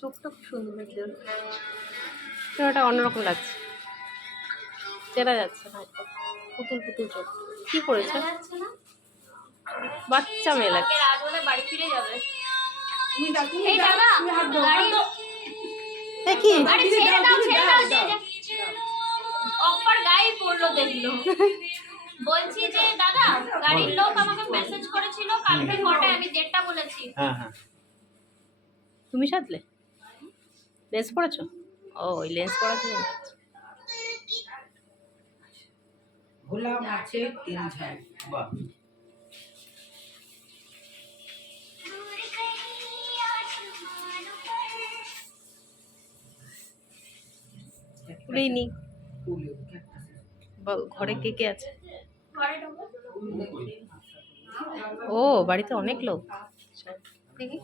চোখটা খুব সুন্দর হয়েছে। ওটা অন্যরকম লাগছে, চেনা যাচ্ছে না, একদম পুতুল পুতুল চোখ। কি পড়েছে? বাচ্চা মেয়ে লাগছে। রাত হলে বাড়ি ফিরে যাবে। এই দাদা গাড়ি কি আরে ছেড়ে দাও অফার গায়ে পড়লো দেখলো। বলছি যে দাদা গাড়ির লোক আমাকে মেসেজ করেছিল কালকে কটায়, আমি 1:30টা বলেছি। হ্যাঁ হ্যাঁ তুমি সাজলে? লেন্স পড়েছো? ও ওই লেন্স পড়া ছিল। ভোলা মাছের তেল ঝাল। বাহ খুলেই নি। ঘরে কে কে আছে? ঘরে ঢোকো। ও বাড়িতে অনেক লোক। দেখি